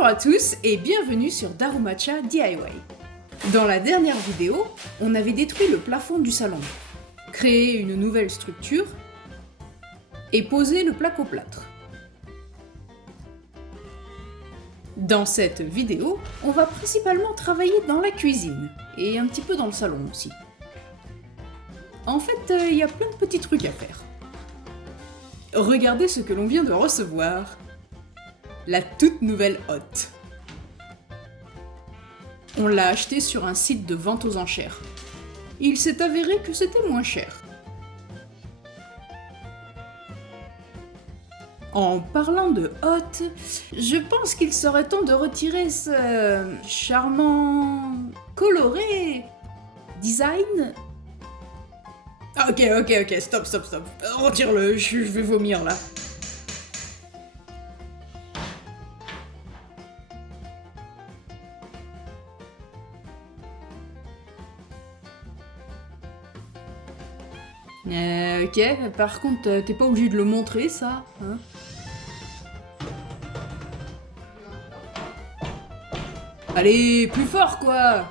Bonjour à tous et bienvenue sur Darumacha DIY. Dans la dernière vidéo, on avait détruit le plafond du salon, créé une nouvelle structure et posé le placo-plâtre. Dans cette vidéo, on va principalement travailler dans la cuisine et un petit peu dans le salon aussi. En fait, il y a plein de petits trucs à faire. Regardez ce que l'on vient de recevoir. La toute nouvelle hotte. On l'a achetée sur un site de vente aux enchères. Il s'est avéré que c'était moins cher. En parlant de hotte, je pense qu'il serait temps de retirer ce charmant, coloré design. Ok, stop. Retire-le, je vais vomir là. Ok, par contre, t'es pas obligé de le montrer, ça, hein. Allez, plus fort, quoi.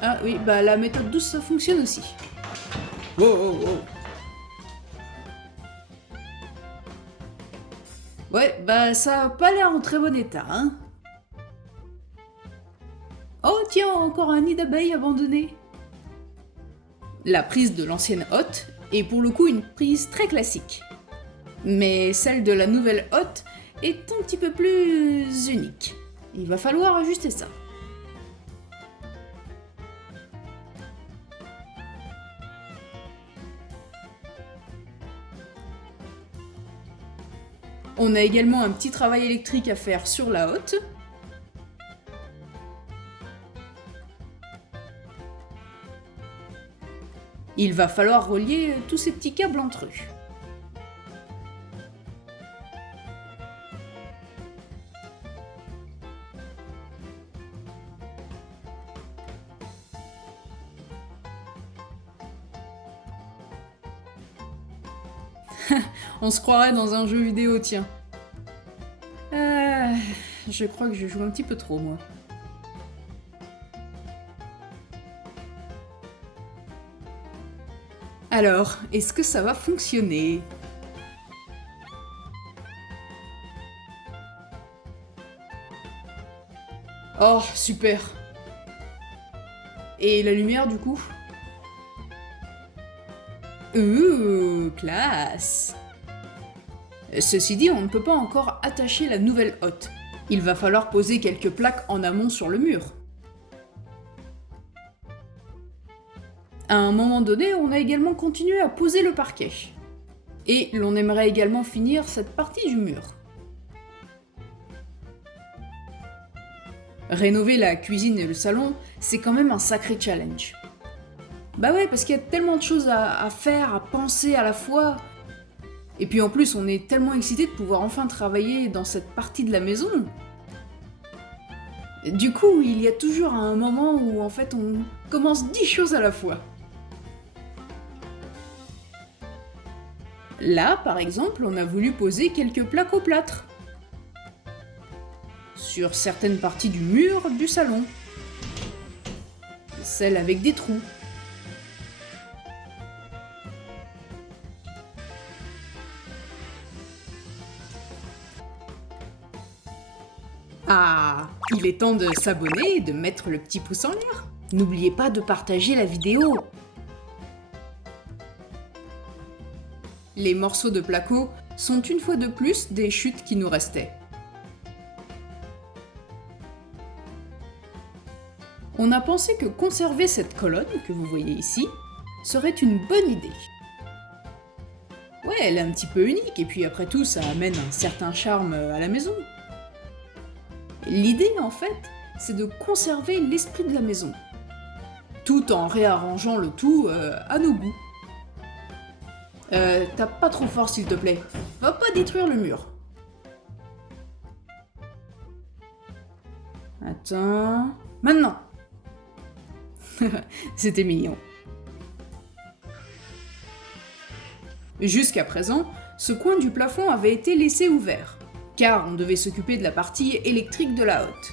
Ah oui, bah la méthode douce, ça fonctionne aussi. Oh. Ouais, bah ça a pas l'air en très bon état, hein. Oh tiens, encore un nid d'abeilles abandonné. La prise de l'ancienne hotte est pour le coup une prise très classique. Mais celle de la nouvelle hotte est un petit peu plus unique. Il va falloir ajuster ça. On a également un petit travail électrique à faire sur la hotte. Il va falloir relier tous ces petits câbles entre eux. On se croirait dans un jeu vidéo, tiens. Je crois que je joue un petit peu trop, moi. Alors, est-ce que ça va fonctionner? Oh, super! Et la lumière, du coup? Classe! Ceci dit, on ne peut pas encore attacher la nouvelle hotte. Il va falloir poser quelques plaques en amont sur le mur. À un moment donné, on a également continué à poser le parquet. Et l'on aimerait également finir cette partie du mur. Rénover la cuisine et le salon, c'est quand même un sacré challenge. Bah ouais, parce qu'il y a tellement de choses à faire, à penser à la fois. Et puis en plus, on est tellement excités de pouvoir enfin travailler dans cette partie de la maison. Du coup, il y a toujours un moment où en fait on commence 10 choses à la fois. Là, par exemple, on a voulu poser quelques plaques au plâtre sur certaines parties du mur du salon. Celles avec des trous. Ah, il est temps de s'abonner et de mettre le petit pouce en l'air. N'oubliez pas de partager la vidéo. Les morceaux de placo sont une fois de plus des chutes qui nous restaient. On a pensé que conserver cette colonne que vous voyez ici serait une bonne idée. Ouais, elle est un petit peu unique et puis après tout, ça amène un certain charme à la maison. L'idée, en fait, c'est de conserver l'esprit de la maison, tout en réarrangeant le tout à nos goûts. Tape pas trop fort, s'il te plaît. Va pas détruire le mur. Attends... Maintenant. C'était mignon. Jusqu'à présent, ce coin du plafond avait été laissé ouvert. car on devait s'occuper de la partie électrique de la hotte.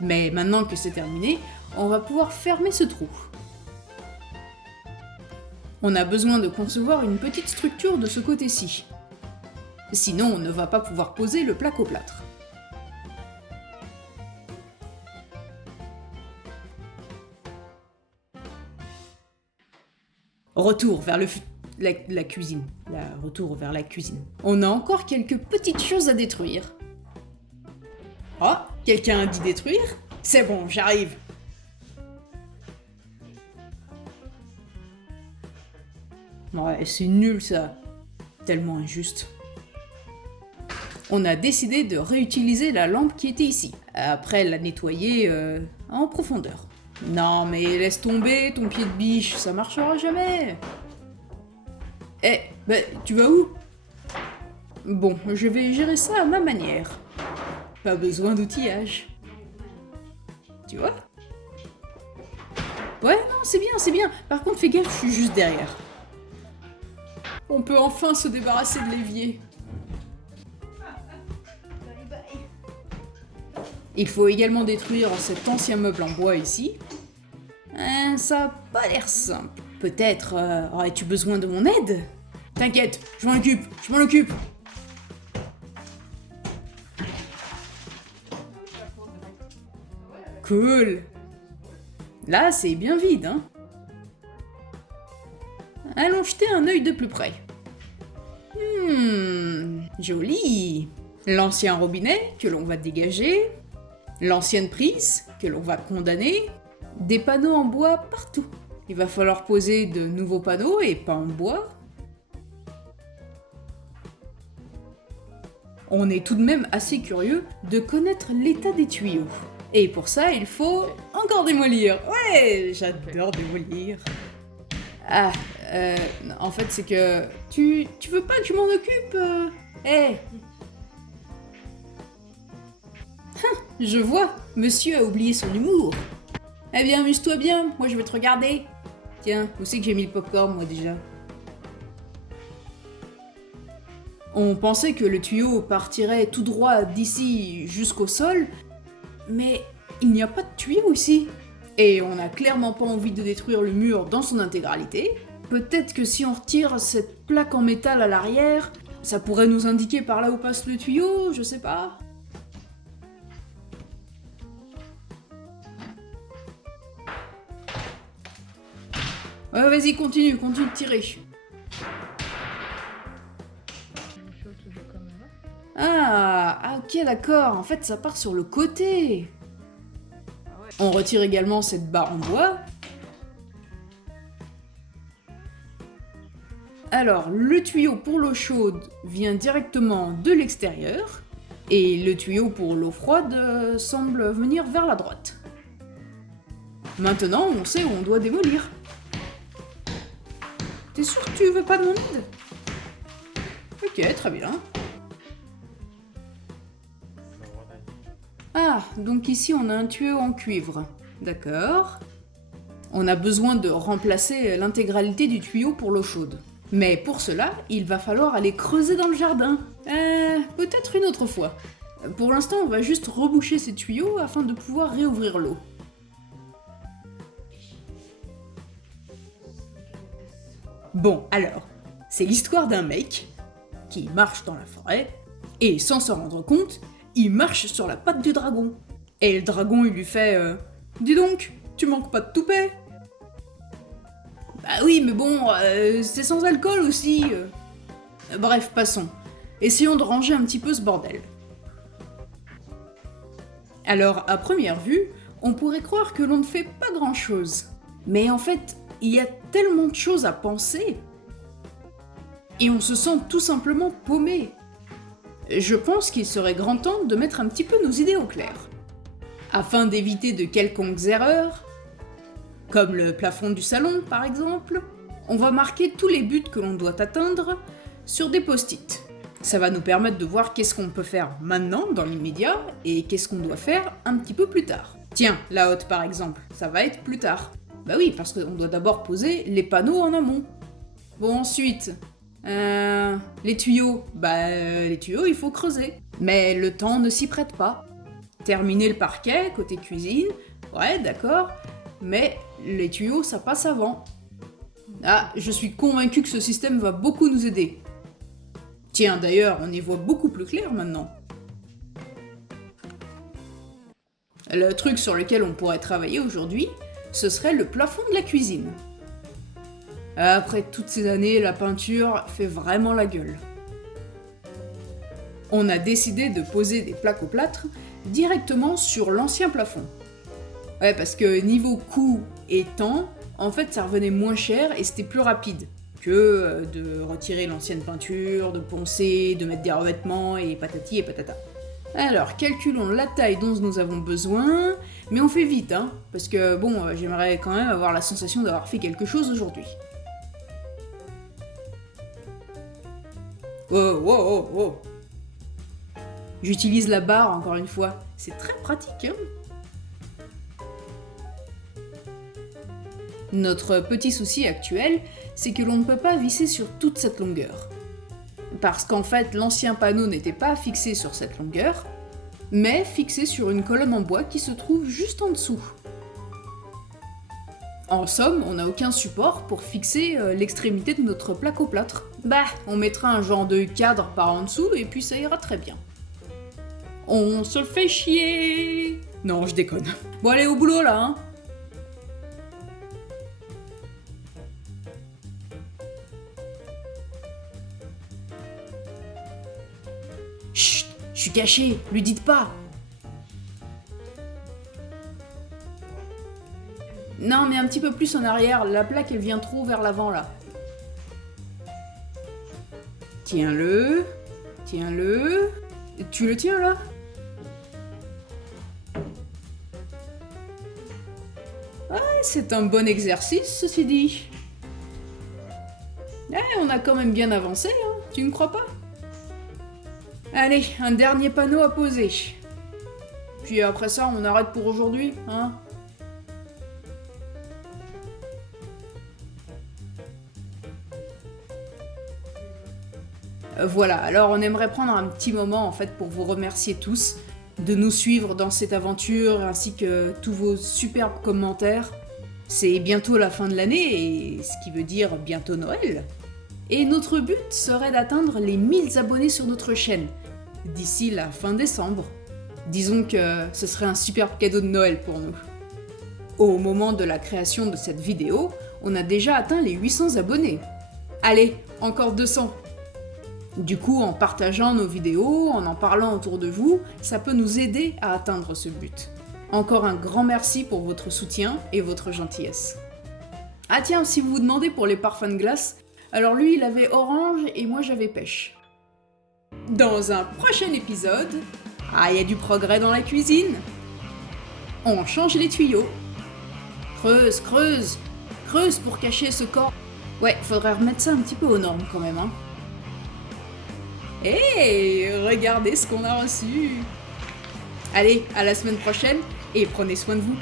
Mais maintenant que c'est terminé, on va pouvoir fermer ce trou. On a besoin de concevoir une petite structure de ce côté-ci. Sinon, on ne va pas pouvoir poser le plaque-au-plâtre. Retour vers la cuisine. Retour vers la cuisine. On a encore quelques petites choses à détruire. Oh, quelqu'un a dit détruire? C'est bon, j'arrive. Ouais, c'est nul ça. Tellement injuste. On a décidé de réutiliser la lampe qui était ici, après la nettoyer en profondeur. Non mais laisse tomber ton pied de biche, ça marchera jamais. Eh, bah tu vas où? Bon, je vais gérer ça à ma manière. Pas besoin d'outillage. Tu vois? Ouais, non, c'est bien, c'est bien. Par contre, fais gaffe, je suis juste derrière. On peut enfin se débarrasser de l'évier. Il faut également détruire cet ancien meuble en bois ici. Ça a pas l'air simple. Peut-être aurais-tu besoin de mon aide? T'inquiète, je m'en occupe. Cool. Là, c'est bien vide, hein. Allons jeter un œil de plus près. Joli. L'ancien robinet que l'on va dégager. L'ancienne prise que l'on va condamner. Des panneaux en bois partout. Il va falloir poser de nouveaux panneaux et pas en bois. On est tout de même assez curieux de connaître l'état des tuyaux. Et pour ça, il faut encore démolir. Ouais, j'adore démolir. Ah, en fait, c'est que... Tu veux pas que je m'en occupe? Je vois, monsieur a oublié son humour. Eh bien, amuse-toi bien, moi je vais te regarder. Tiens, où c'est que j'ai mis le popcorn, moi, déjà? On pensait que le tuyau partirait tout droit d'ici jusqu'au sol, mais il n'y a pas de tuyau ici. Et on n'a clairement pas envie de détruire le mur dans son intégralité. Peut-être que si on retire cette plaque en métal à l'arrière, ça pourrait nous indiquer par là où passe le tuyau, je sais pas. Ouais, vas-y, continue de tirer. Ah, ok, d'accord, en fait ça part sur le côté. On retire également cette barre en bois. Alors, le tuyau pour l'eau chaude vient directement de l'extérieur, et le tuyau pour l'eau froide semble venir vers la droite. Maintenant, on sait où on doit démolir. T'es sûr que tu veux pas de mon aide? Ok, très bien. Ah, donc ici on a un tuyau en cuivre. D'accord. On a besoin de remplacer l'intégralité du tuyau pour l'eau chaude. Mais pour cela, il va falloir aller creuser dans le jardin. Peut-être une autre fois. Pour l'instant, on va juste reboucher ces tuyaux afin de pouvoir réouvrir l'eau. Bon, alors, c'est l'histoire d'un mec qui marche dans la forêt, et sans s'en rendre compte, il marche sur la patte du dragon. Et le dragon, il lui fait dis donc, tu manques pas de toupet? Bah oui, mais bon, c'est sans alcool aussi. Bref, passons. Essayons de ranger un petit peu ce bordel. Alors, à première vue, on pourrait croire que l'on ne fait pas grand-chose. Mais en fait, il y a tellement de choses à penser. Et on se sent tout simplement paumé. Je pense qu'il serait grand temps de mettre un petit peu nos idées au clair. Afin d'éviter de quelconques erreurs, comme le plafond du salon par exemple, on va marquer tous les buts que l'on doit atteindre sur des post-it. Ça va nous permettre de voir qu'est-ce qu'on peut faire maintenant, dans l'immédiat, et qu'est-ce qu'on doit faire un petit peu plus tard. Tiens, la hotte par exemple, ça va être plus tard. Bah oui, parce qu'on doit d'abord poser les panneaux en amont. Bon, ensuite, Les tuyaux, les tuyaux, il faut creuser. Mais le temps ne s'y prête pas. Terminer le parquet, côté cuisine, ouais, d'accord, mais les tuyaux, ça passe avant. Ah, je suis convaincu que ce système va beaucoup nous aider. Tiens, d'ailleurs, on y voit beaucoup plus clair maintenant. Le truc sur lequel on pourrait travailler aujourd'hui, ce serait le plafond de la cuisine. Après toutes ces années, la peinture fait vraiment la gueule. On a décidé de poser des plaques au plâtre directement sur l'ancien plafond. Ouais, parce que niveau coût et temps, en fait ça revenait moins cher et c'était plus rapide que de retirer l'ancienne peinture, de poncer, de mettre des revêtements et patati et patata. Alors, calculons la taille dont nous avons besoin, mais on fait vite, hein, parce que bon, j'aimerais quand même avoir la sensation d'avoir fait quelque chose aujourd'hui. Oh. J'utilise la barre encore une fois, c'est très pratique, hein. Notre petit souci actuel, c'est que l'on ne peut pas visser sur toute cette longueur. Parce qu'en fait, l'ancien panneau n'était pas fixé sur cette longueur, mais fixé sur une colonne en bois qui se trouve juste en dessous. En somme, on n'a aucun support pour fixer l'extrémité de notre plaque au plâtre. On mettra un genre de cadre par en dessous et puis ça ira très bien. On se fait chier! Non, je déconne. Bon, allez, au boulot, là, hein. Chut! Je suis caché, lui dites pas! Non, mais un petit peu plus en arrière, la plaque, elle vient trop vers l'avant, là. Tiens-le. Tu le tiens, là? C'est un bon exercice, ceci dit. On a quand même bien avancé, hein, tu ne crois pas? Allez, un dernier panneau à poser. Puis après ça, on arrête pour aujourd'hui, hein? Voilà, alors on aimerait prendre un petit moment en fait pour vous remercier tous de nous suivre dans cette aventure ainsi que tous vos superbes commentaires. C'est bientôt la fin de l'année, et ce qui veut dire bientôt Noël. Et notre but serait d'atteindre les 1000 abonnés sur notre chaîne, d'ici la fin décembre. Disons que ce serait un superbe cadeau de Noël pour nous. Au moment de la création de cette vidéo, on a déjà atteint les 800 abonnés. Allez, encore 200. Du coup, en partageant nos vidéos, en parlant autour de vous, ça peut nous aider à atteindre ce but. Encore un grand merci pour votre soutien et votre gentillesse. Ah tiens, si vous vous demandez pour les parfums de glace, alors lui il avait orange et moi j'avais pêche. Dans un prochain épisode, il y a du progrès dans la cuisine. On change les tuyaux. Creuse pour cacher ce corps. Ouais, faudrait remettre ça un petit peu aux normes quand même, hein. Hey, regardez ce qu'on a reçu. Allez, à la semaine prochaine et prenez soin de vous.